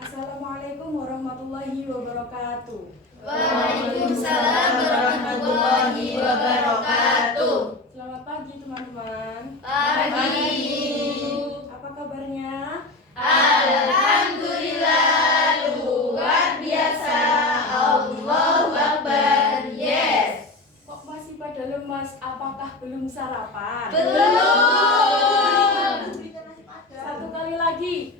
Assalamualaikum warahmatullahi wabarakatuh. Waalaikumsalam warahmatullahi wabarakatuh. Selamat pagi teman-teman. Pagi. Apa kabarnya? Alhamdulillah, luar biasa. Allahu Akbar. Yes. Kok masih pada lemas? Apakah belum sarapan? Belum. Satu kali lagi.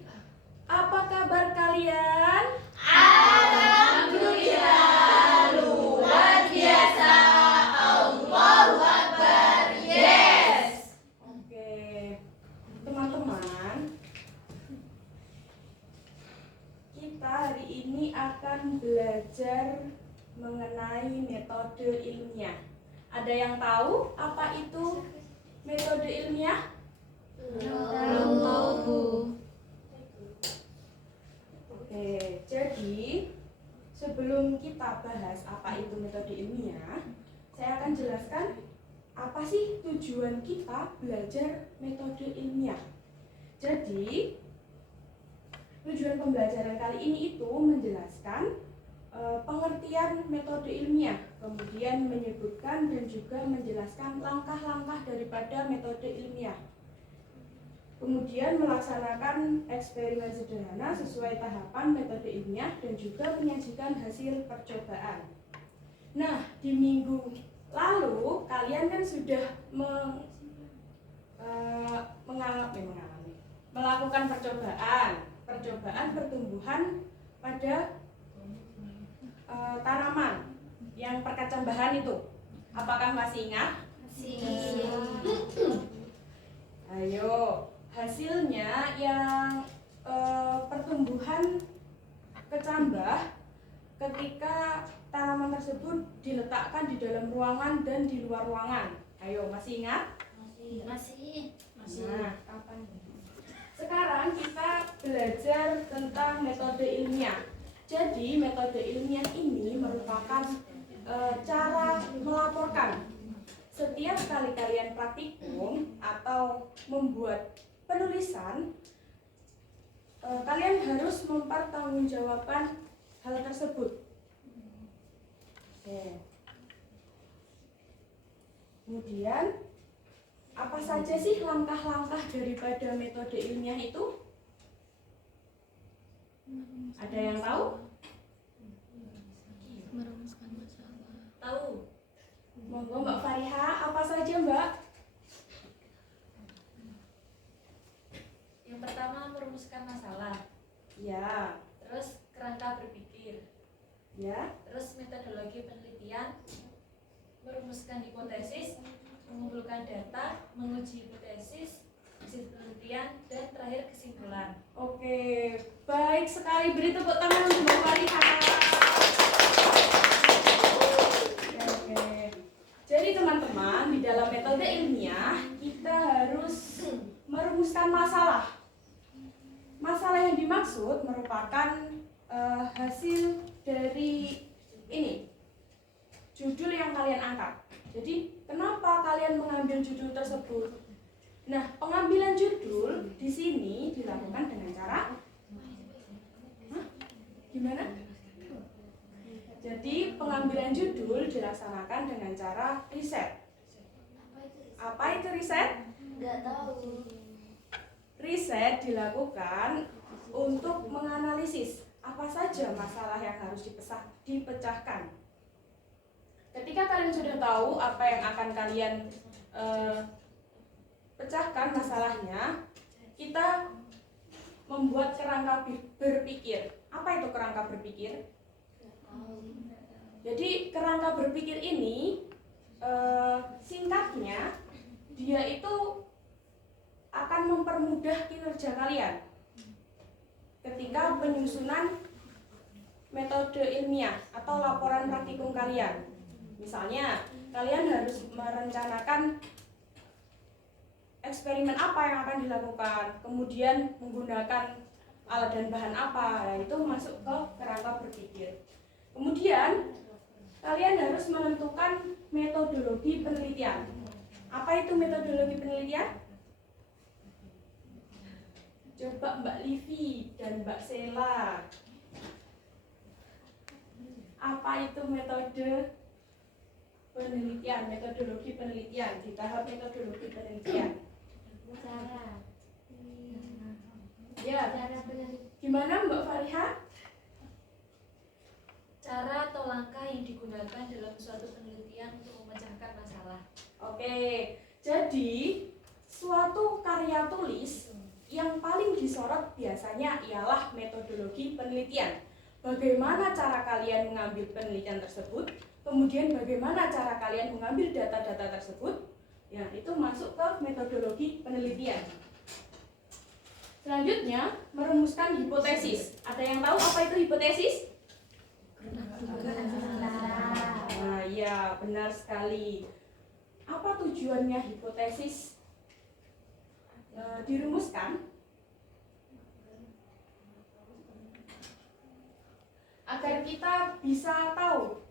Apa kabar kalian? Alhamdulillah, luar biasa. Allahu Akbar. Yes. Oke. Teman-teman, kita hari ini akan belajar mengenai metode ilmiah. Ada yang tahu apa itu metode ilmiah? Belum tahu, Bu. Oke, jadi sebelum kita bahas apa itu metode ilmiah, saya akan jelaskan apa sih tujuan kita belajar metode ilmiah. Jadi, tujuan pembelajaran kali ini itu menjelaskan pengertian metode ilmiah, kemudian menyebutkan dan juga menjelaskan langkah-langkah daripada metode ilmiah. Kemudian melaksanakan eksperimen sederhana sesuai tahapan metode ilmiah dan juga menyajikan hasil percobaan. Nah, di minggu lalu kalian kan sudah melakukan percobaan pertumbuhan pada tanaman yang perkecambahan itu. Apakah masih ingat? Ayo. Hasilnya yang pertumbuhan kecambah ketika tanaman tersebut diletakkan di dalam ruangan dan di luar ruangan. Ayo, masih ingat? Masih. Nah, kapan? Sekarang kita belajar tentang metode ilmiah. Jadi, metode ilmiah ini merupakan cara melaporkan. Setiap kali kalian praktikum atau membuat penulisan, kalian harus mempertanggungjawabkan hal tersebut. Oke. Kemudian, apa saja sih langkah-langkah daripada metode ilmiah itu? Ada yang tahu? Merumuskan masalah. Tahu. Monggo Mbak Fariha, apa saja Mbak? Yang pertama merumuskan masalah, Ya, terus kerangka berpikir, ya. terus metodologi penelitian, merumuskan hipotesis, mengumpulkan data, menguji hipotesis, hasil penelitian, dan terakhir kesimpulan. Oke, baik sekali. Beri tepuk tangan untuk Mbak Fariha. Oke. Jadi teman-teman, di dalam metode ilmiah kita harus merumuskan masalah. Masalah yang dimaksud merupakan hasil dari ini, judul yang kalian angkat. Jadi, kenapa kalian mengambil judul tersebut? Nah, pengambilan judul di sini dilakukan dengan cara gimana? Jadi, pengambilan judul dilaksanakan dengan cara riset. Apa itu riset? Nggak tahu. Riset dilakukan untuk menganalisis apa saja masalah yang harus dipecahkan. Ketika kalian sudah tahu apa yang akan kalian pecahkan masalahnya, kita membuat kerangka berpikir. Apa itu kerangka berpikir? Jadi kerangka berpikir ini singkatnya dia itu akan mempermudah kinerja kalian ketika penyusunan metode ilmiah atau laporan praktikum kalian. Misalnya, kalian harus merencanakan eksperimen apa yang akan dilakukan, kemudian menggunakan alat dan bahan apa, nah, itu masuk ke kerangka berpikir. Kemudian, kalian harus menentukan metodologi penelitian. Apa itu metodologi penelitian? Coba Mbak Livi dan Mbak Sela. Apa itu metode penelitian, metodologi penelitian di tahap metodologi penelitian? Cara. Ya, Cara penelitian. gimana Mbak Fariha? Cara atau langkah yang digunakan dalam suatu penelitian untuk memecahkan masalah. Oke, jadi suatu karya tulis yang paling disorot biasanya ialah metodologi penelitian. Bagaimana cara kalian mengambil penelitian tersebut, kemudian bagaimana cara kalian mengambil data-data tersebut, ya itu masuk ke metodologi penelitian. Selanjutnya, merumuskan hipotesis. Ada yang tahu apa itu hipotesis? Nah, ya benar sekali. Apa tujuannya hipotesis dirumuskan? Agar kita bisa tahu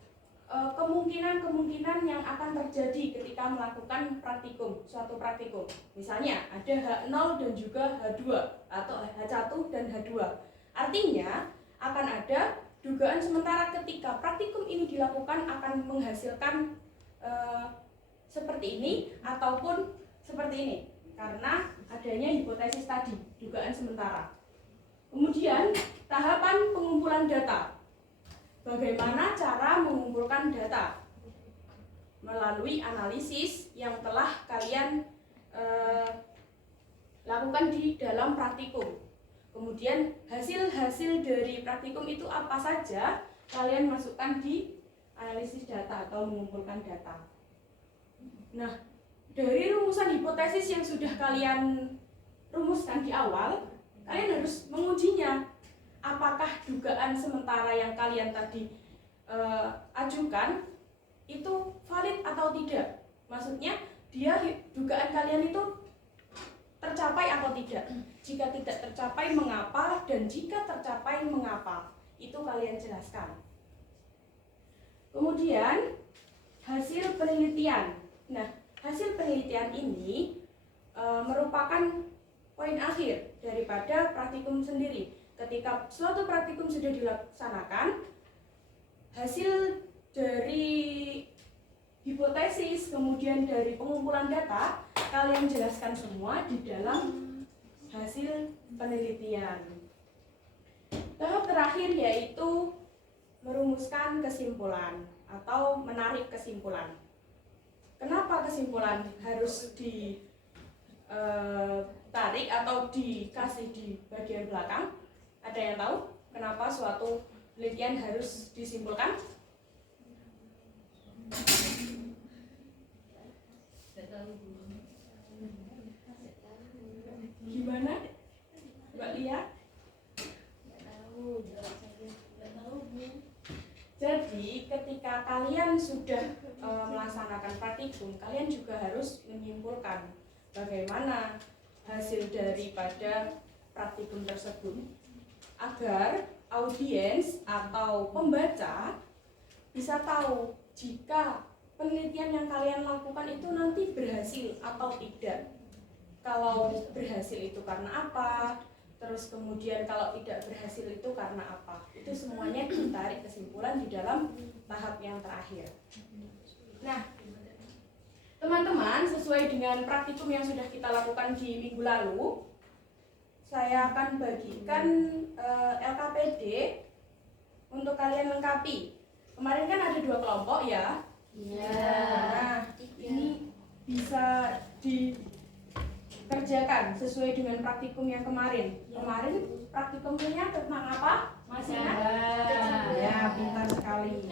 kemungkinan-kemungkinan yang akan terjadi ketika melakukan praktikum, suatu praktikum. Misalnya ada H0 dan juga H2 atau H1 dan H2. Artinya akan ada dugaan sementara ketika praktikum ini dilakukan akan menghasilkan seperti ini ataupun seperti ini karena adanya hipotesis tadi, dugaan sementara. Kemudian tahapan pengumpulan data. Bagaimana cara mengumpulkan data? Melalui analisis yang telah kalian lakukan di dalam praktikum. Kemudian hasil-hasil dari praktikum itu apa saja kalian masukkan di analisis data atau mengumpulkan data. Nah, dari rumusan hipotesis yang sudah kalian rumuskan di awal, kalian harus mengujinya. Apakah dugaan sementara yang kalian tadi ajukan itu valid atau tidak? Maksudnya, dugaan kalian itu tercapai atau tidak? Jika tidak tercapai, mengapa? Dan jika tercapai, mengapa? Itu kalian jelaskan. Kemudian, hasil penelitian. Nah, hasil penelitian ini merupakan poin akhir daripada praktikum sendiri. Ketika suatu praktikum sudah dilaksanakan, hasil dari hipotesis, kemudian dari pengumpulan data, kalian jelaskan semua di dalam hasil penelitian. Tahap terakhir yaitu merumuskan kesimpulan atau menarik kesimpulan. Kenapa kesimpulan harus ditarik atau dikasih di bagian belakang? Ada yang tahu kenapa suatu penelitian harus disimpulkan? Gimana, Mbak Lia? Jadi ketika kalian sudah melaksanakan praktikum, kalian juga harus menyimpulkan bagaimana hasil daripada praktikum tersebut agar audiens atau pembaca bisa tahu jika penelitian yang kalian lakukan itu nanti berhasil atau tidak. Kalau berhasil itu karena apa? Terus kemudian kalau tidak berhasil itu karena apa? Itu semuanya ditarik kesimpulan di dalam tahap yang terakhir. Nah, teman-teman, sesuai dengan praktikum yang sudah kita lakukan di minggu lalu, saya akan bagikan LKPD untuk kalian lengkapi. Kemarin kan ada 2 kelompok ya. Nah, ini bisa dikerjakan sesuai dengan praktikum yang kemarin. Kemarin praktikumnya tentang apa? Masih ingat? Ya, pintar sekali.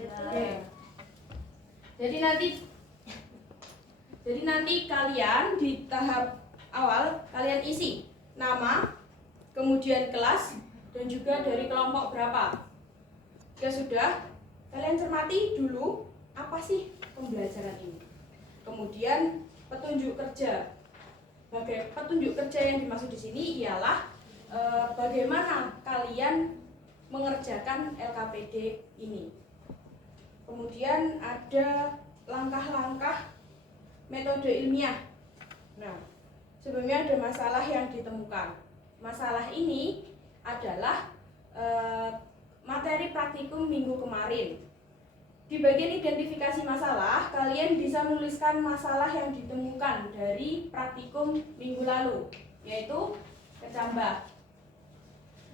Oke. Jadi nanti kalian di tahap awal kalian isi nama, kemudian kelas, dan juga dari kelompok berapa. Jika sudah, kalian cermati dulu apa sih pembelajaran ini. Kemudian petunjuk kerja. Petunjuk kerja yang dimaksud di sini ialah bagaimana kalian mengerjakan LKPD ini. Kemudian ada langkah-langkah metode ilmiah. Nah, sebelumnya ada masalah yang ditemukan. Masalah ini adalah materi praktikum minggu kemarin. Di bagian identifikasi masalah, kalian bisa menuliskan masalah yang ditemukan dari praktikum minggu lalu, yaitu kecambah.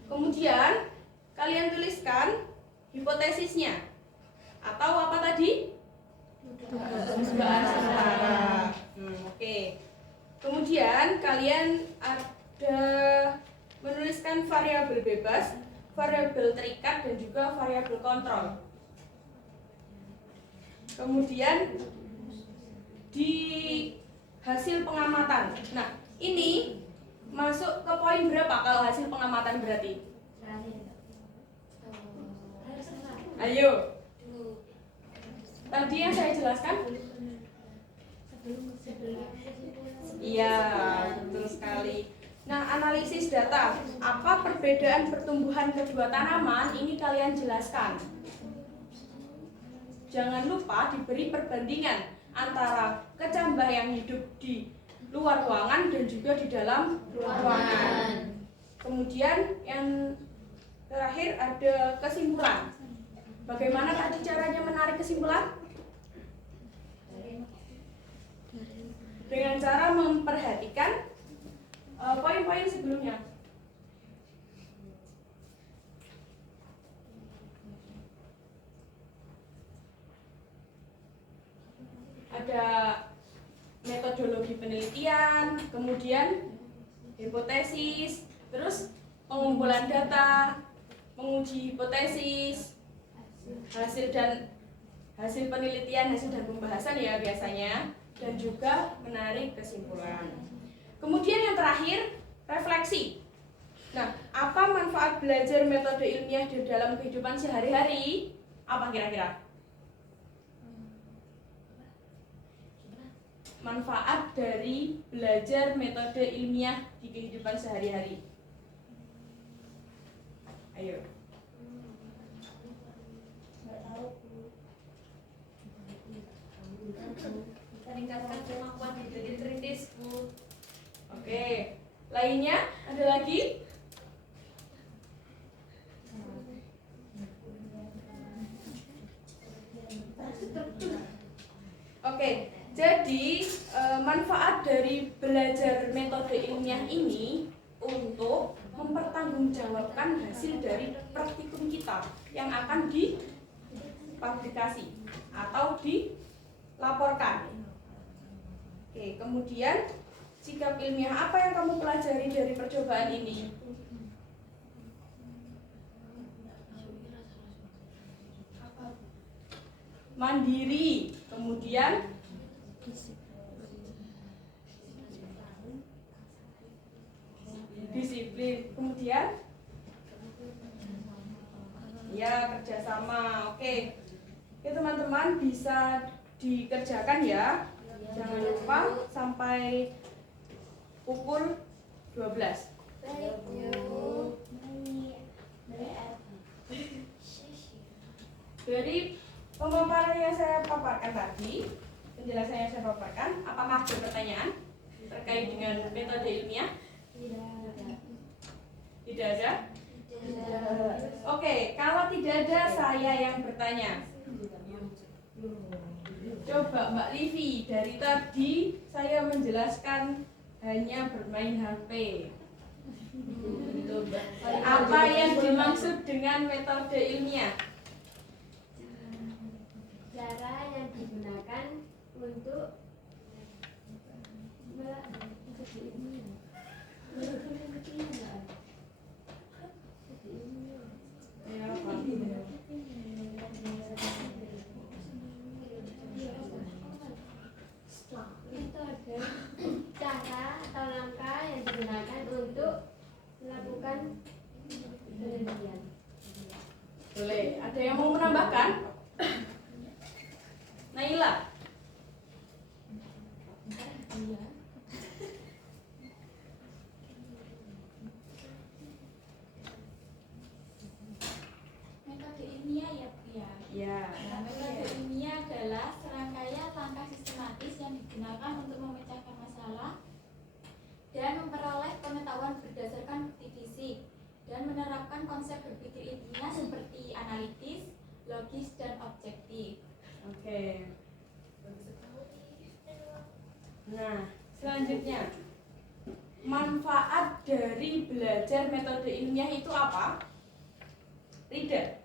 Kemudian, kalian tuliskan hipotesisnya. Atau apa tadi? Dugaan sementara. Oke. Kemudian, kalian ada menuliskan variabel bebas, variabel terikat, dan juga variabel kontrol. Kemudian di hasil pengamatan. Nah, ini masuk ke poin berapa kalau hasil pengamatan berarti? Ayo. Tadi yang saya jelaskan? Iya, betul sekali. Nah, analisis data. Apa perbedaan pertumbuhan kedua tanaman? Ini kalian jelaskan. Jangan lupa diberi perbandingan antara kecambah yang hidup di luar ruangan dan juga di dalam ruangan. Kemudian yang terakhir ada kesimpulan. Bagaimana tadi caranya menarik kesimpulan? Dengan cara memperhatikan poin-poin sebelumnya. Ada metodologi penelitian, kemudian hipotesis, terus pengumpulan data, menguji hipotesis, hasil penelitian, hasil dan pembahasan ya biasanya, dan juga menarik kesimpulan. Kemudian yang terakhir, refleksi. Nah, apa manfaat belajar metode ilmiah di dalam kehidupan sehari-hari? Apa kira-kira? Manfaat dari belajar metode ilmiah di kehidupan sehari-hari. Ayo. Meningkatkan kemampuan menjadi kritis, Bu. Oke. Lainnya ada lagi? Oke. Jadi manfaat dari belajar metode ilmiah ini untuk mempertanggungjawabkan hasil dari praktikum kita yang akan dipublikasi atau dilaporkan. Oke, kemudian sikap ilmiah apa yang kamu pelajari dari percobaan ini? Mandiri, kemudian disiplin, kemudian ya kerjasama. Oke, teman-teman bisa dikerjakan ya. Jangan lupa sampai pukul 12. Dari pemaparan yang saya paparkan tadi, penjelasan yang saya paparkan, apakah ada pertanyaan terkait dengan metode ilmiah? Tidak ada? Oke, kalau tidak ada saya yang bertanya. Coba Mbak Livi, dari tadi saya menjelaskan hanya bermain HP. Apa yang dimaksud dengan metode ilmiah? Cara yang digunakan untuk cara atau langkah yang digunakan untuk melakukan penelitian. Boleh, ada yang mau menambahkan? Naila. Metode ilmiah ya, Bu ya. Ya. Nah, metode ilmiah adalah serangkaian langkah sistematis yang digunakan untuk memecahkan masalah menerapkan konsep berpikir ilmiah seperti analitis, logis, dan objektif. Oke. Nah, selanjutnya manfaat dari belajar metode ilmiah itu apa? Rida.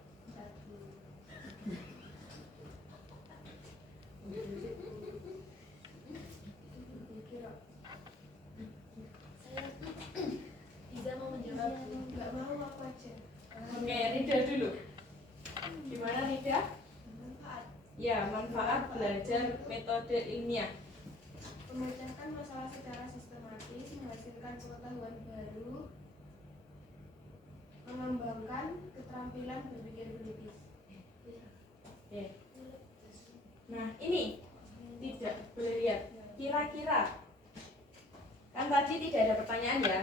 Iza mau menjawab. Nggak mau aku aja. Oke, Rida dulu. Gimana Rida? Ya, manfaat belajar metode ilmiah. Memecahkan masalah secara sistematis, menghasilkan pengetahuan baru, mengembangkan keterampilan berpikir kritis. Oke. Nah, ini tidak boleh lihat. Kira-kira kan tadi tidak ada pertanyaan ya.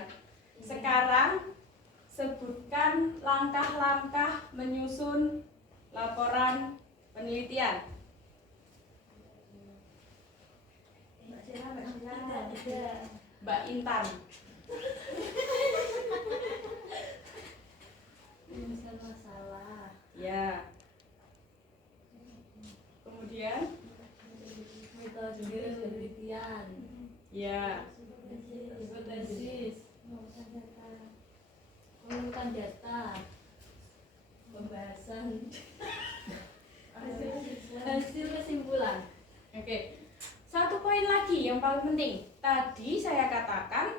Sekarang sebutkan langkah-langkah menyusun laporan penelitian. Mbak Intan. Menyelesaikan masalah. Ya. Kemudian, Metode penelitian. ya. Hipotesis. Mengumpulkan data. Pembahasan. Hasil kesimpulan. Oke. Satu poin lagi yang paling penting. Tadi saya katakan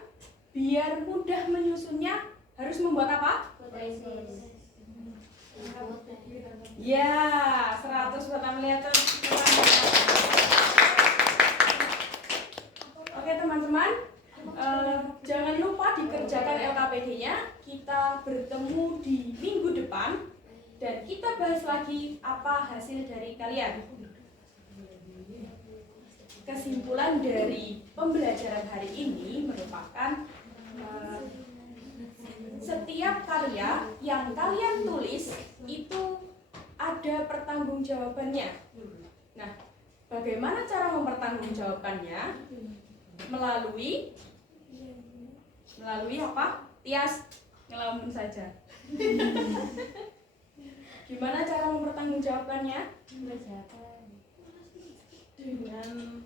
biar mudah menyusunnya harus membuat apa? Hipotesis. Ya, 100 buat Amelia. Oke teman-teman, jangan lupa dikerjakan LKPD-nya. Kita bertemu di minggu depan dan kita bahas lagi apa hasil dari kalian. Kesimpulan dari pembelajaran hari ini merupakan setiap karya yang kalian tulis itu ada pertanggungjawabannya. Nah, bagaimana cara mempertanggungjawabkannya? Melalui apa? Tias ngelamun saja. Gimana cara mempertanggungjawabkannya? Dengan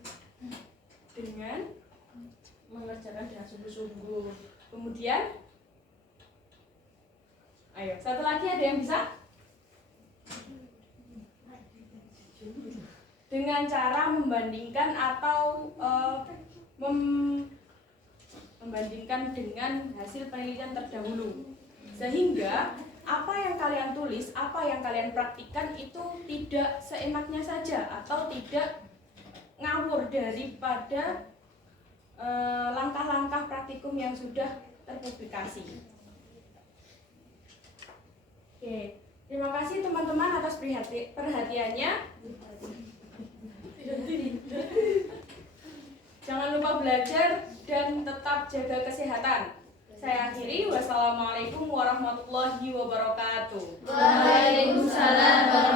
mengerjakan dengan sungguh-sungguh. Kemudian, ayo, satu lagi ada yang bisa? Dengan cara membandingkan atau membandingkan dengan hasil penelitian terdahulu, sehingga apa yang kalian tulis, apa yang kalian praktikkan itu tidak seenaknya saja atau tidak ngawur daripada langkah-langkah praktikum yang sudah terpublikasi. Oke, terima kasih teman-teman atas perhatiannya. Jangan lupa belajar dan tetap jaga kesehatan. Saya akhiri. Wassalamualaikum warahmatullahi wabarakatuh. Waalaikumsalam.